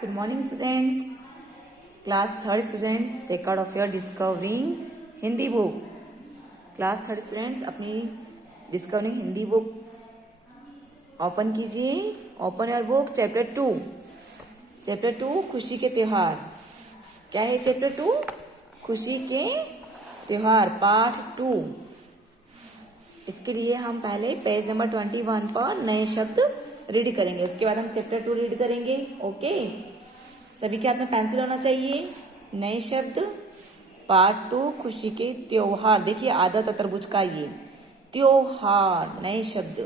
Good morning, students. Class third students, take out of your discovering Hindi book. Class third students अपनी discovering Hindi book open कीजिए. Open your book. Chapter 2. Chapter 2 खुशी के त्योहार. क्या है chapter 2? खुशी के त्योहार पार्ट 2. इसके लिए हम पहले पेज नंबर 21 पर नए शब्द रीड करेंगे. उसके बाद हम चैप्टर 2 रीड करेंगे. ओके. सभी के हाथ में पेंसिल होना चाहिए. नए शब्द पार्ट 2 खुशी के त्योहार. देखिए आधा तरबूज का ये त्योहार. नए शब्द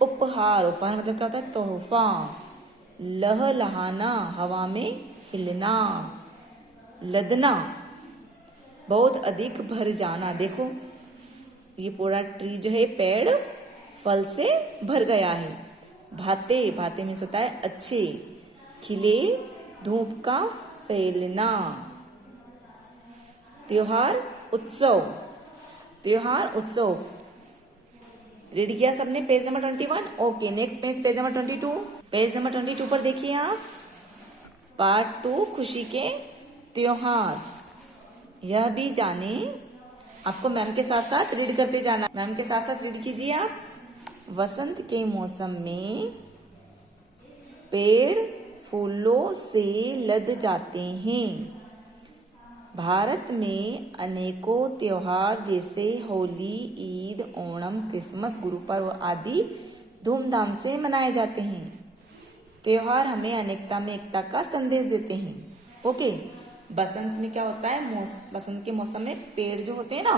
उपहार. उपहार मतलब क्या होता है? तोहफा. लहलहाना हवा में हिलना. लदना बहुत अधिक भर जाना. देखो ये पूरा ट्री जो है पेड़ फल से भर गया है. भाते. भाते में होता है अच्छे. खिले धूप का फैलना. त्योहार उत्सव. त्योहार उत्सव. रीड किया सबने page number 21. Okay. Next page number 22. Page number 22 पर देखिए आप पार्ट 2 खुशी के त्योहार. यह भी जाने आपको मैम के साथ साथ रीड करते जाना. मैम के साथ साथ रीड कीजिए आप. वसंत के मौसम में पेड़ फूलों से लद जाते हैं. भारत में अनेकों त्योहार जैसे होली, ईद, ओणम, क्रिसमस, गुरु पर्व आदि धूमधाम से मनाए जाते हैं. त्योहार हमें अनेकता में एकता का संदेश देते हैं. ओके. बसंत में क्या होता है? बसंत के मौसम में पेड़ जो होते हैं ना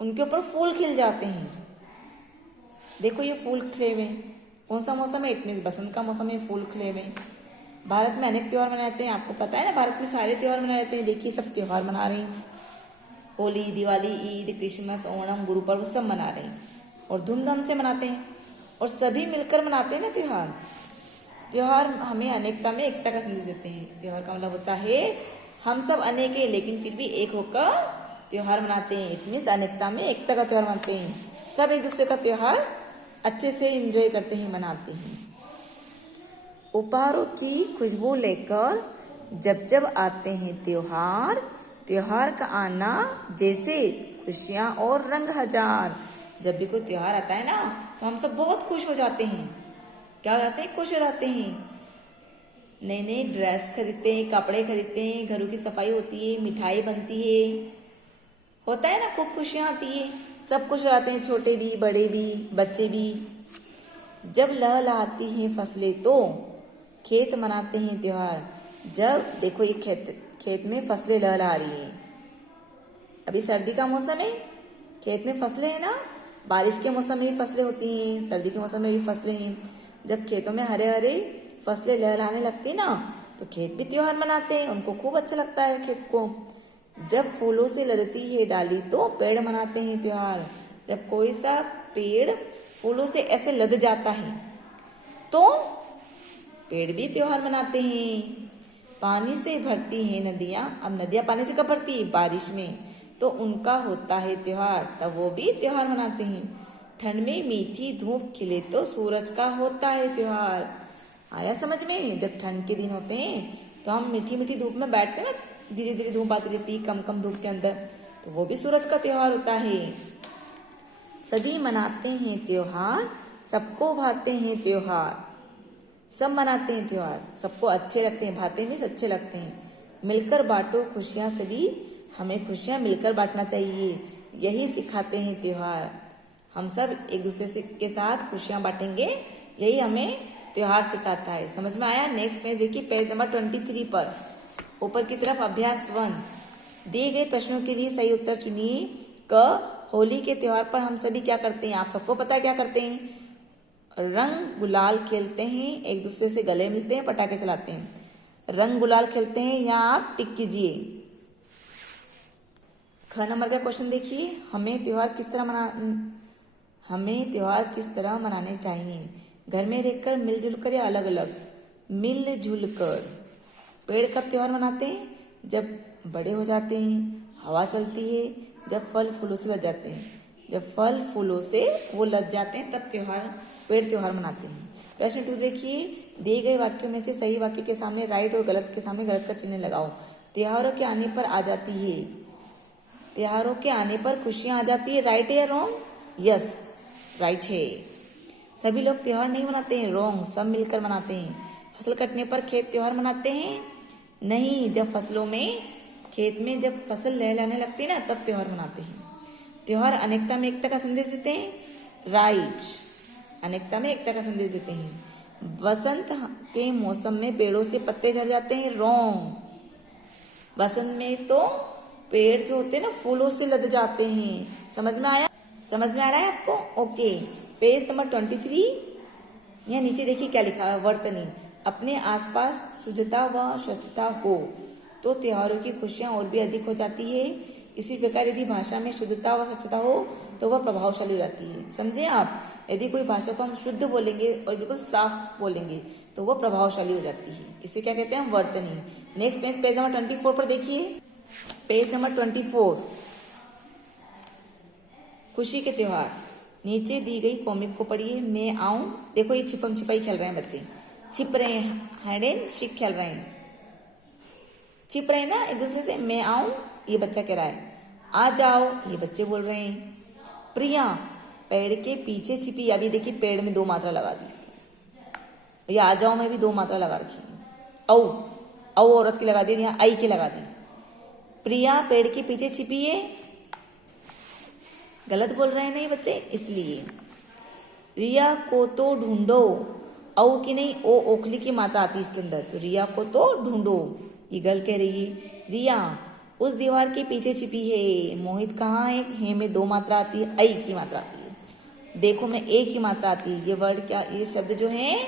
उनके ऊपर फूल खिल जाते हैं. देखो ये फूल खिले हुए. कौन सा मौसम है? इट मीन्स बसंत का मौसम है. फूल खिले हुए. भारत में अनेक त्योहार मनाए जाते हैं. आपको पता है ना भारत में सारे त्योहार मनाए जाते हैं. देखिए सब त्योहार मना रहे हैं. होली, दिवाली, ईद, क्रिसमस, ओणम, गुरु पर्व सब मना रहे हैं और धूमधाम से मनाते हैं और सभी मिलकर मनाते हैं ना त्योहार. त्योहार हमें अनेकता में एकता का संदेश देते हैं. त्योहार का मतलब होता है हम सब अनेक हैं लेकिन फिर भी एक होकर त्योहार मनाते हैं. इट मीन्स अनेकता में एकता का त्योहार मनाते हैं. सब एक दूसरे का त्योहार अच्छे से एंजॉय करते हैं, मनाते हैं. उपहारों की खुशबू लेकर जब जब आते हैं त्योहार. त्योहार का आना जैसे खुशियां और रंग हजार. जब भी कोई त्योहार आता है ना तो हम सब बहुत खुश हो जाते हैं. क्या हो जाते हैं? खुश हो जाते हैं. नए नए ड्रेस खरीदते हैं, कपड़े खरीदते हैं, घरों की सफाई होती है, मिठाई बनती है. होता है ना, खूब खुशियां आती है. सब खुश हो जाते हैं, छोटे भी बड़े भी बच्चे भी. जब लहलहाती हैं फसलें तो खेत मनाते हैं त्योहार. जब देखो ये खेत में फसलें लहलहा रही हैं. अभी सर्दी का मौसम है, खेत में फसलें हैं ना. बारिश के मौसम में भी फसलें होती हैं, सर्दी के मौसम में भी फसलें हैं. जब खेतों में हरे हरे फसलें लहलहाने लगती ना तो खेत भी त्योहार मनाते हैं. उनको खूब अच्छा लगता है खेत को. जब फूलों से लदती है डाली तो पेड़ मनाते हैं त्योहार. जब कोई सा पेड़ फूलों से ऐसे लद जाता है तो पेड़ भी त्योहार मनाते हैं. पानी से भरती हैं नदियां. अब नदियां पानी से कब भरती है? बारिश में. तो उनका होता है त्योहार, तब वो भी त्योहार मनाते हैं. ठंड में मीठी धूप खिले तो सूरज का होता है त्योहार. आया समझ में? जब ठंड के दिन होते हैं तो हम मीठी मीठी धूप में बैठते हैं ना, धीरे धीरे धूप आती रहती है, कम कम धूप के अंदर, तो वो भी सूरज का त्योहार होता है. सभी मनाते हैं त्योहार, सबको भाते हैं त्योहार. सब मनाते हैं त्योहार, सबको अच्छे लगते हैं. भाते मीन्स अच्छे लगते हैं. मिलकर बांटो खुशियां सभी. हमें खुशियां मिलकर बांटना चाहिए. यही सिखाते हैं त्योहार. हम सब एक दूसरे के साथ खुशियां बांटेंगे, यही हमें त्योहार सिखाता है. समझ में आया? नेक्स्ट पेज देखिए, पेज नंबर 23 पर ऊपर की तरफ अभ्यास 1. दिए गए प्रश्नों के लिए सही उत्तर चुनिए. क. होली के त्योहार पर हम सभी क्या करते हैं? आप सबको पता है क्या करते हैं? रंग गुलाल खेलते हैं, एक दूसरे से गले मिलते हैं, पटाखे चलाते हैं. रंग गुलाल खेलते हैं. यहाँ आप टिक कीजिए. ख नंबर का क्वेश्चन देखिए. हमें त्योहार किस तरह मनाने चाहिए? घर में रहकर मिलजुल कर या अलग अलग? मिलजुल कर. पेड़ कब त्योहार मनाते हैं? जब बड़े हो जाते हैं, हवा चलती है, जब फल फूलों से लद जाते हैं. जब फल फूलों से वो लद जाते हैं तब पेड़ त्योहार मनाते हैं. प्रश्न 2 देखिए. दिए गए वाक्यों में से सही वाक्य के सामने राइट और गलत के सामने गलत का चिन्ह लगाओ। त्योहारों के आने पर आ जाती है, त्योहारों के आने पर खुशियां आ जाती है, राइट है या रॉन्ग? यस, राइट है। सभी लोग त्योहार नहीं मनाते हैं, रॉन्ग, सब मिलकर मनाते हैं। फसल कटने पर खेत त्योहार मनाते हैं? नहीं, जब फसलों में, खेत में जब फसल लहलहाने लगती है ना, तब त्योहार मनाते हैं। त्योहार अनेकता में एकता का संदेश देते हैं, राइट, अनेकता में एकता का संदेश देते हैं। वसंत के मौसम में पेड़ों से पत्ते झड़ जाते हैं, रॉन्ग। वसंत में तो पेड़ जो होते हैं ना फूलों से लद जाते हैं। समझ में आया? समझ में आ रहा है आपको? Okay, page number 23। यहाँ नीचे देखिए क्या लिखा है, वर्तनी। अपने आसपास शुद्धता व स्वच्छता हो तो त्योहारों की खुशियां और भी अधिक हो जाती है। इसी प्रकार यदि भाषा में शुद्धता व स्वच्छता हो तो वह प्रभावशाली हो जाती है। समझे आप? यदि कोई भाषा को हम शुद्ध बोलेंगे और बिल्कुल साफ बोलेंगे तो वह प्रभावशाली हो जाती है। इसे क्या कहते हैं? वर्तनी। नेक्स्ट पेज नंबर 24 पर देखिए, पेज नंबर 24, खुशी के त्योहार। नीचे दी गई कॉमिक को पढ़िए। मैं आऊं, देखो ये छिपम छिपाई खेल रहे हैं बच्चे, छिप रहे हैं, हाइड एंड सीक खेल रहे हैं, छिप रहे हैं ना एक दूसरे से। मैं आऊं, ये बच्चा कह रहा है। आ जाओ, ये बच्चे बोल रहे हैं। प्रिया पेड़ के पीछे छिपी, अभी देखिए पेड़ में 2 मात्रा लगा दी इसकी। ये आ जाओ में भी 2 मात्रा लगा रखी है। औ औरत की लगा दी, यहाँ आई की लगा दी। प्रिया पेड़ के पीछे छिपी है, गलत बोल रहे हैं नहीं बच्चे, इसलिए। रिया को तो ढूंढो, औ की नहीं, ओ ओखली की मात्रा आती है इसके अंदर, तो रिया को तो ढूंढो, ये गर्ल कह रही है। रिया उस दीवार के पीछे छिपी है। मोहित कहाँ है में 2 मात्रा आती है, आई की मात्रा आती है। देखो में ए की मात्रा आती है। ये वर्ड क्या, ये शब्द जो है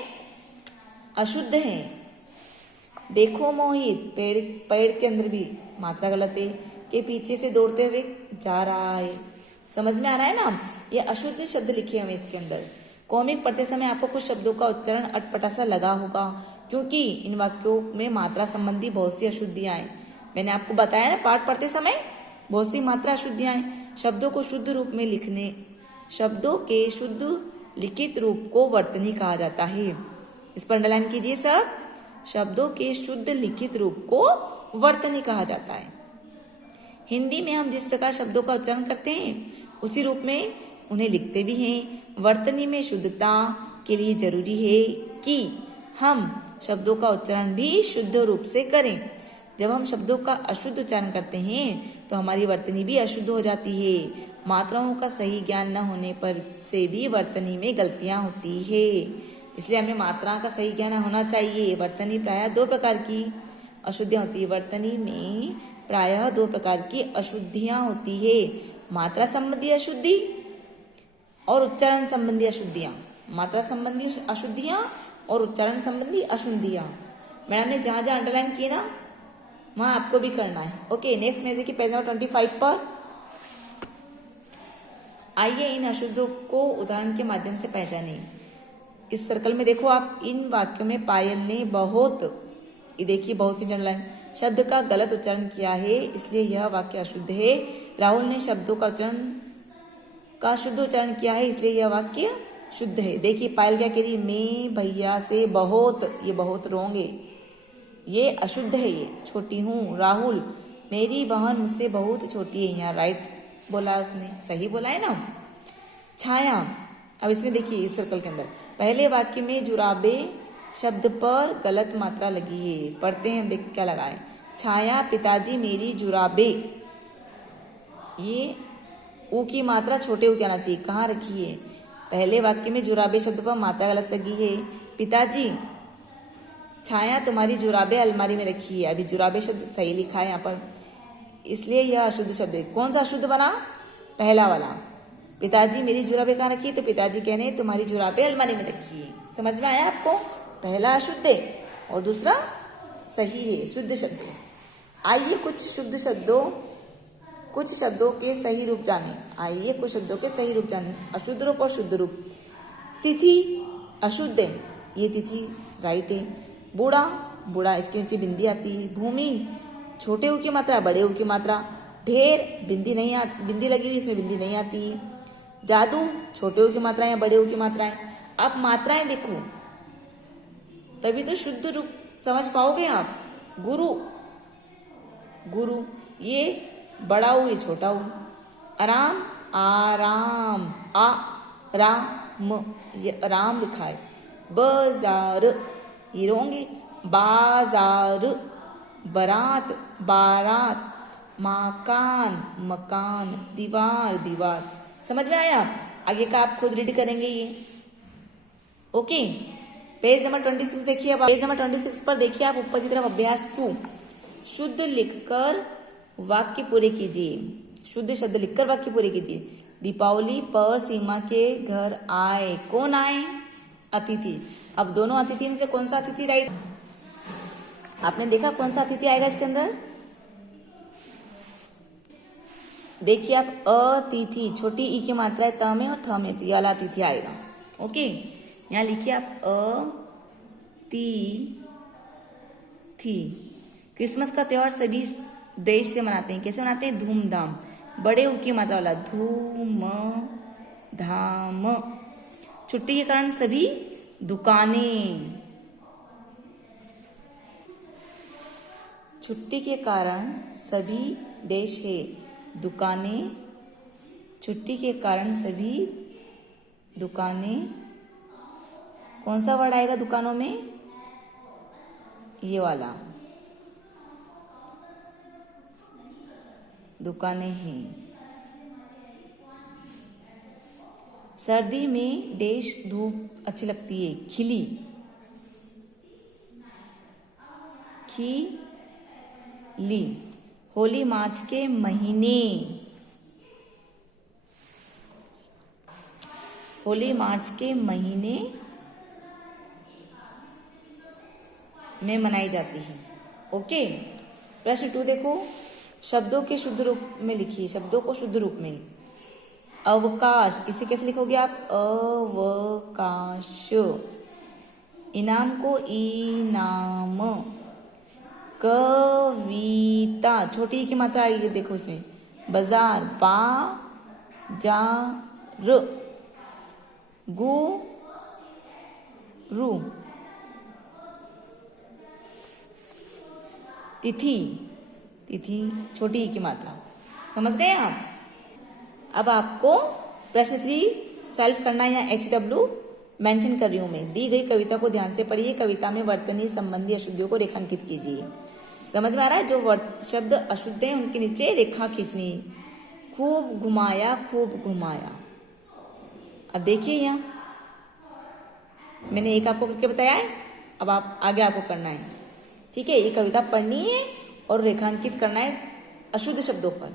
अशुद्ध है। देखो मोहित, पेड़ के अंदर भी मात्रा गलत है, के पीछे से दौड़ते हुए जा रहा है। समझ में आ रहा है ना? ये अशुद्ध शब्द लिखे हुए इसके अंदर। कॉमिक पढ़ते समय आपको कुछ शब्दों का उच्चारण अटपटा सा लगा होगा, क्योंकि इन वाक्यों में मात्रा संबंधी बहुत सी अशुद्धियां हैं। मैंने आपको बताया ना पाठ पढ़ते समय बहुत सी मात्रा अशुद्धियां हैं। शब्दों को शुद्ध रूप में लिखने, शब्दों के शुद्ध लिखित रूप को वर्तनी कहा जाता है। इस पर अंडरलाइन कीजिए सब। शब्दों के शुद्ध लिखित रूप को वर्तनी कहा जाता है। हिंदी में हम जिस प्रकार शब्दों का उच्चारण करते हैं उसी रूप में उन्हें लिखते भी हैं। वर्तनी में शुद्धता के लिए जरूरी है कि हम शब्दों का उच्चारण भी शुद्ध रूप से करें। जब हम शब्दों का अशुद्ध उच्चारण करते हैं तो हमारी वर्तनी भी अशुद्ध हो जाती है। मात्राओं का सही ज्ञान न होने पर से भी वर्तनी में गलतियां होती है, इसलिए हमें मात्रा का सही ज्ञान होना चाहिए। वर्तनी प्रायः 2 प्रकार की अशुद्धियां होती है। वर्तनी में प्रायः 2 प्रकार की अशुद्धियां होती है, मात्रा संबंधी अशुद्धि और उच्चारण संबंधी अशुद्धियां। मात्रा संबंधी अशुद्धियां और उच्चारण संबंधी अशुद्धियां। मैडम ने जहां जहां अंडरलाइन किए ना वहां आपको भी करना है। ओके, नेक्स्ट में देखिए पेज नंबर 25 पर। आइए इन अशुद्धों को उदाहरण के माध्यम से पहचानें। इस सर्कल में देखो आप, इन वाक्यों में पायल ने बहुत, ये देखिए बहुत की अंडरलाइन, शब्द का गलत उच्चारण किया है, इसलिए यह वाक्य अशुद्ध है। राहुल ने शब्दों का शुद्ध उच्चारण किया है, इसलिए यह वाक्य शुद्ध है। देखिए पायल क्या कह रही, मैं भैया से बहुत, ये बहुत रोंग है, ये अशुद्ध है, ये छोटी हूँ। राहुल मेरी बहन मुझसे बहुत छोटी है, यहाँ राइट बोला उसने, सही बोला है ना। छाया, अब इसमें देखिए इस सर्कल के अंदर पहले वाक्य में जुराबे शब्द पर गलत मात्रा लगी है। पढ़ते हैं हम, देख क्या लगा है। छाया पिताजी मेरी जुराबे, ये ऊ की मात्रा छोटे ऊ के आना चाहिए, कहाँ रखी है? पहले वाक्य में जुराबे शब्द पर मात्रा गलत लगी है। पिताजी छाया तुम्हारी जुराबे अलमारी में रखी है, अभी जुराबे शब्द सही लिखा है यहाँ पर, इसलिए यह अशुद्ध शब्द है। कौन सा अशुद्ध बना? पहला वाला। पिताजी मेरी जुराबे कहाँ रखी है, तो पिताजी कहने तुम्हारी जुराबे अलमारी में रखी है। समझ में आया आपको? पहला अशुद्ध है और दूसरा सही है, शुद्ध शब्द है। आइए कुछ शब्दों के सही रूप जाने। आइए कुछ शब्दों के सही रूप जाने, अशुद्ध रूप और शुद्ध रूप। तिथि अशुद्ध है, ये तिथि राइट है। बूढ़ा इसके नीचे बिंदी आती है। भूमि छोटे ऊ की मात्रा, बड़े ऊ की मात्रा। ढेर बिंदी लगी हुई, इसमें बिंदी नहीं आती। जादू छोटे ऊ की मात्रा है, बड़े ऊ की मात्रा है। अब मात्राएं देखो, तभी तो शुद्ध रूप समझ पाओगे आप। गुरु, गुरु, ये बड़ा ऊ, ये छोटा ऊ। आराम, आराम, आ राम, ये आराम लिखा है। बाजार, ये रोंगे, बाजार। बारात, बारात। मकान, मकान। दीवार, दीवार। समझ में आया? आगे का आप खुद रीड करेंगे ये। ओके, पेज नंबर 26 देखिए। अब पेज नंबर 26 पर देखिए आप ऊपर की तरफ अभ्यास 2। शुद्ध लिखकर वाक्य पूरे कीजिए। शुद्ध शब्द लिखकर वाक्य पूरे कीजिए। दीपावली पर सीमा के घर आए। कौन आए? अतिथि। अब दोनों अतिथि में से कौन सा अतिथि राइट? आपने देखा कौन सा अतिथि आएगा इसके अंदर? देखिए आप, अतिथि, छोटी ई की मात्रा है त में और थ में, तो ये वाला अतिथि आएगा। ओके, यहाँ लिखिए आप थी। क्रिसमस का त्योहार सभी देश से मनाते हैं। कैसे मनाते हैं? धूमधाम। बड़े ऊ की मात्रा वाला, धूम धाम। छुट्टी के कारण सभी दुकानें, छुट्टी के कारण सभी देश है दुकानें। छुट्टी के कारण सभी दुकानें। कौन सा वर्ड आएगा दुकानों में? ये वाला, दुकानें हैं। सर्दी में देश धूप अच्छी लगती है, खिली, खिली। होली मार्च के महीने, होली मार्च के महीने में मनाई जाती है। ओके, प्रश्न 2 देखो। शब्दों के शुद्ध रूप में लिखिए। शब्दों को शुद्ध रूप में। अवकाश, इसे कैसे लिखोगे आप? अवकाश। इनाम को इनाम। कविता, छोटी ई की मात्रा आई है देखो इसमें। बाजार, बाजार। गुरु। तिथि, तिथि, छोटी ई की मात्रा। समझ गए आप? अब आपको प्रश्न 3 सेल्फ करना है, या HW मेंशन कर रही हूं मैं। दी गई कविता को ध्यान से पढ़िए। कविता में वर्तनी संबंधी अशुद्धियों को रेखांकित कीजिए। समझ में आ रहा है? जो शब्द अशुद्ध हैं उनके नीचे रेखा खींचनी। खूब घुमाया, खूब घुमाया। अब देखिए यहाँ मैंने एक आपको करके बताया है, अब आप आगे आपको करना है। ठीक है, ये कविता पढ़नी है और रेखांकित करना है अशुद्ध शब्दों पर।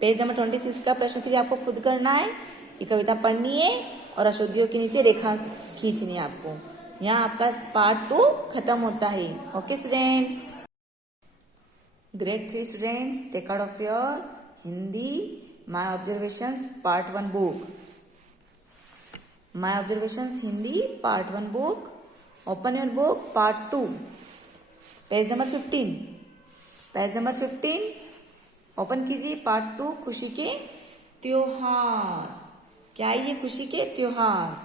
पेज नंबर 26 का प्रश्न 3 आपको खुद करना है। ये कविता पढ़नी है और अशुद्धियों के नीचे रेखा खींचनी है आपको। यहाँ आपका पार्ट 2 खत्म होता है। Okay students, grade 3 students, take out of your Hindi my observations part 1 book. My observations Hindi part 1 book. Open your book part 2, page number 15। Page number 15 open कीजिए। पार्ट 2, खुशी के त्योहार। क्या है ये? खुशी के त्योहार।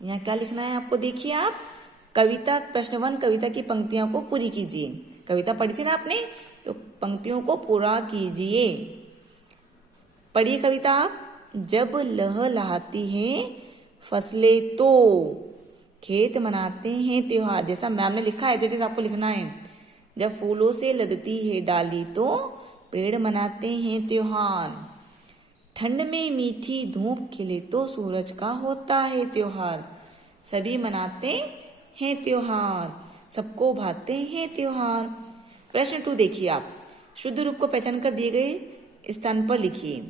यहाँ क्या लिखना है आपको? देखिए आप, कविता प्रश्न 1, कविता की पंक्तियों को पूरी कीजिए। कविता पढ़ी थी ना आपने, तो पंक्तियों को पूरा कीजिए। पढ़िए कविता आप। जब लहलहाती है फसलें तो खेत मनाते हैं त्योहार। जैसा मैम ने लिखा है एज इट इज आपको लिखना है। जब फूलों से लदती है डाली तो पेड़ मनाते हैं त्योहार। ठंड में मीठी धूप खिले तो सूरज का होता है त्योहार। सभी मनाते हैं त्योहार, सबको भाते हैं त्योहार। प्रश्न 2 देखिए आप। शुद्ध रूप को पहचान कर दिए गए स्थान पर लिखिए।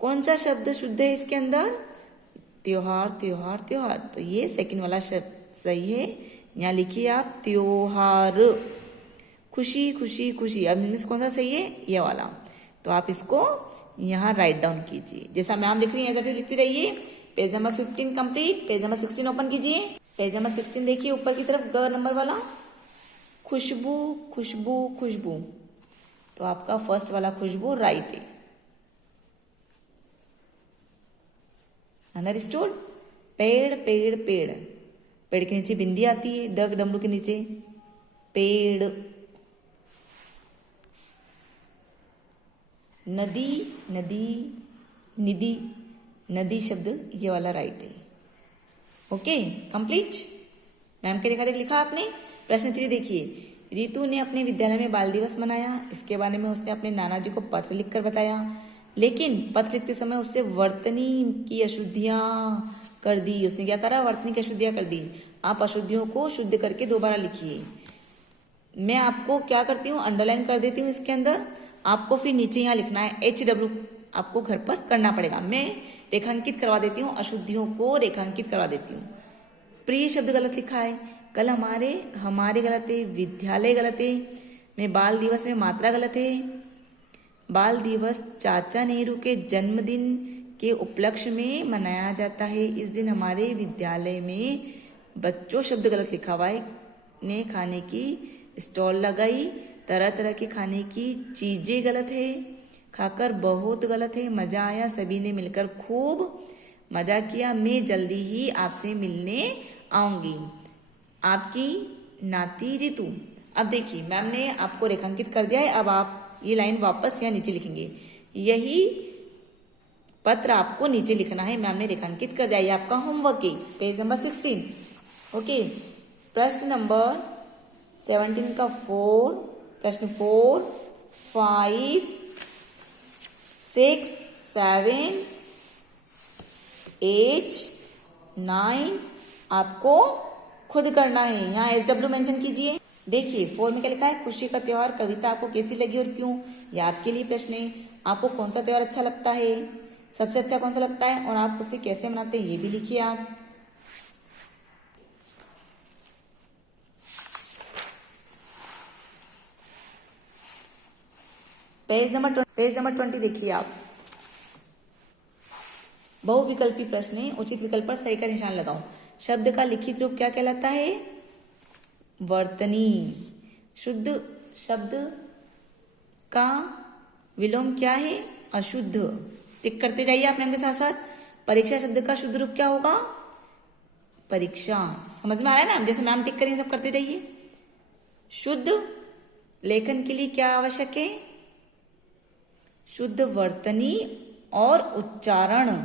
कौन सा शब्द शुद्ध है इसके अंदर? त्योहार, त्योहार, त्योहार। तो ये सेकंड वाला शब्द सही है। यहाँ लिखिए आप त्योहार। खुशी, खुशी, खुशी। अब इनमें से कौन सा सही है? ये वाला। तो आप इसको यहाँ राइट डाउन कीजिए। जैसा मैम लिख रही है ऐसा लिखती रहिए। Page number 15 complete. Page number 16 open कीजिए। पेज नंबर 16 देखिए ऊपर की तरफ ग नंबर वाला, खुशबू, खुशबू, खुशबू। तो आपका फर्स्ट वाला खुशबू राइट है। अंडरस्टूड? पेड़ पेड़ पेड़, पेड़ के नीचे बिंदी आती है, डग डमरू के नीचे पेड़। नदी नदी निधि, नदी शब्द ये वाला राइट है। Okay complete. मैम के रेखा देख लिखा आपने। प्रश्न 3 देखिए, रितु ने अपने विद्यालय में बाल दिवस मनाया। इसके बारे में उसने अपने नाना जी को पत्र लिखकर बताया, लेकिन पत्र लिखते समय उससे वर्तनी की अशुद्धियां कर दी। उसने क्या करा? वर्तनी की अशुद्धियां कर दी। आप अशुद्धियों को शुद्ध करके दोबारा लिखिए। मैं आपको क्या करती हूँ, अंडरलाइन कर देती हूँ इसके अंदर। आपको फिर नीचे यहाँ लिखना है HW, आपको घर पर करना पड़ेगा। मैं रेखांकित करवा देती हूँ, अशुद्धियों को रेखांकित करवा देती हूँ। प्रिय शब्द गलत लिखा है, कल हमारे गलत है, विद्यालय गलत है, मैं बाल दिवस में मात्रा गलत है। बाल दिवस चाचा नेहरू के जन्मदिन के उपलक्ष्य में मनाया जाता है। इस दिन हमारे विद्यालय में बच्चों शब्द गलत लिखा हुआ है। ने खाने की स्टॉल लगाई, तरह तरह के खाने की चीजें गलत है। खाकर बहुत गलत है। मजा आया, सभी ने मिलकर खूब मजा किया। मैं जल्दी ही आपसे मिलने आऊंगी। आपकी नाती रितु। अब देखिए मैम ने आपको रेखांकित कर दिया है। अब आप ये लाइन वापस यहाँ नीचे लिखेंगे। यही पत्र आपको नीचे लिखना है, मैम ने रेखांकित कर दिया। ये आपका होमवर्क है, पेज नंबर 16। ओके, प्रश्न नंबर 17 का 4, प्रश्न 4, 5, 6, 7, 8, 9 आपको खुद करना है। यहाँ SW मेंशन कीजिए। देखिए 4 में क्या लिखा है? खुशी का त्योहार। कविता आपको कैसी लगी और क्यों? ये आपके लिए प्रश्न है। आपको कौन सा त्योहार अच्छा लगता है, सबसे अच्छा कौन सा लगता है, और आप उसे कैसे मनाते हैं ये भी लिखिए आप। पेज नंबर 20 देखिए आप। बहुविकल्पी प्रश्न है, उचित विकल्प पर सही का निशान लगाओ। शब्द का लिखित रूप क्या कहलाता है? वर्तनी। शुद्ध शब्द का विलोम क्या है? अशुद्ध। टिक करते जाइए आप नाम के साथ साथ। परीक्षा शब्द का शुद्ध रूप क्या होगा? परीक्षा। समझ में आ रहा है ना? जैसे मैम टिक करें सब करते जाइए। शुद्ध लेखन के लिए क्या आवश्यक है? शुद्ध वर्तनी और उच्चारण।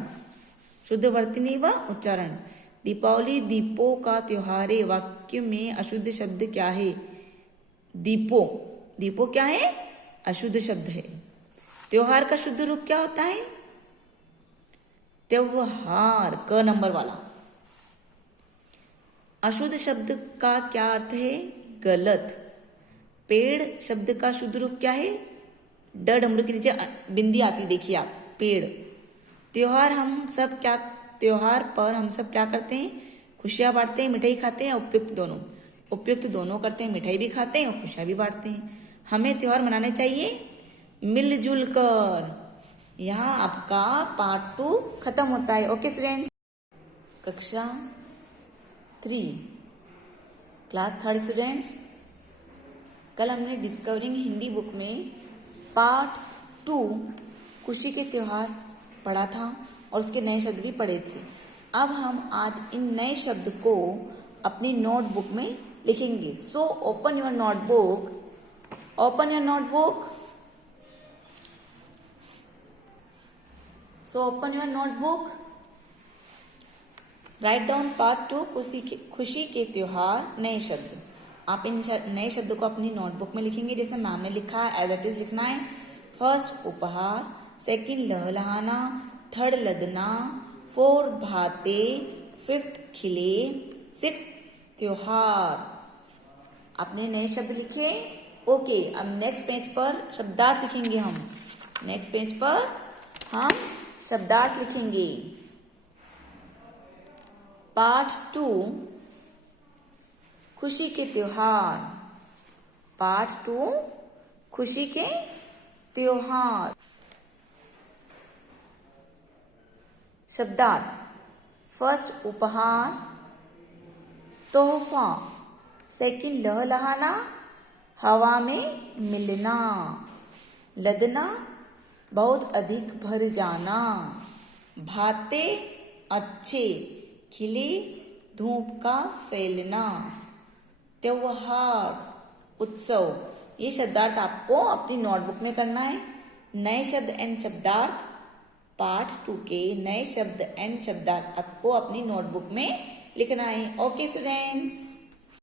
शुद्ध वर्तनी व उच्चारण। दीपावली दीपों का त्योहार है। वाक्य में अशुद्ध शब्द क्या है? दीपो। दीपो क्या है? अशुद्ध शब्द है। त्योहार का शुद्ध रूप क्या होता है? त्योहार, क नंबर वाला। अशुद्ध शब्द का क्या अर्थ है? गलत। पेड़ शब्द का शुद्ध रूप क्या है? ड डमरू के नीचे बिंदी आती, देखिए आप, पेड़। त्योहार पर हम सब क्या करते हैं? खुशियां बांटते हैं, मिठाई खाते हैं। उपयुक्त दोनों, उपयुक्त दोनों करते हैं, मिठाई भी खाते हैं और खुशियां भी बांटते हैं। हमें त्योहार मनाने चाहिए मिलजुल कर। यहाँ आपका पार्ट 2 खत्म होता है। ओके स्टूडेंट्स, कक्षा 3 क्लास 3 स्टूडेंट्स, कल हमने डिस्कवरिंग हिंदी बुक में पार्ट 2 खुशी के त्योहार पढ़ा था और उसके नए शब्द भी पढ़े थे। अब हम आज इन नए शब्द को अपनी नोटबुक में लिखेंगे। So open your notebook, open your notebook, so open your notebook, write down part 2 खुशी के त्योहार नए शब्द। आप इन नए शब्दों को अपनी नोटबुक में लिखेंगे जैसे मैम ने लिखा है, एज इट इज लिखना है। फर्स्ट उपहार, सेकंड लहलहाना, थर्ड लदना, फोर्थ भाते, फिफ्थ खिले, सिक्स त्योहार। आपने नए शब्द लिखे। ओके, अब नेक्स्ट पेज पर शब्दार्थ लिखेंगे हम। नेक्स्ट पेज पर हम शब्दार्थ लिखेंगे। पार्ट 2 खुशी के त्योहार। पार्ट 2 खुशी के त्योहार। शब्दार्थ, फर्स्ट उपहार, तोहफा, सेकंड लहलहाना, हवा में मिलना, लदना, बहुत अधिक भर जाना, भाते अच्छे, खिली धूप का फैलना, त्योहार, उत्सव। ये शब्दार्थ आपको अपनी नोटबुक में करना है। नए शब्द एंड शब्दार्थ पार्ट 2 के नए शब्द एंड शब्दार्थ आपको अपनी नोटबुक में लिखना है। Okay students.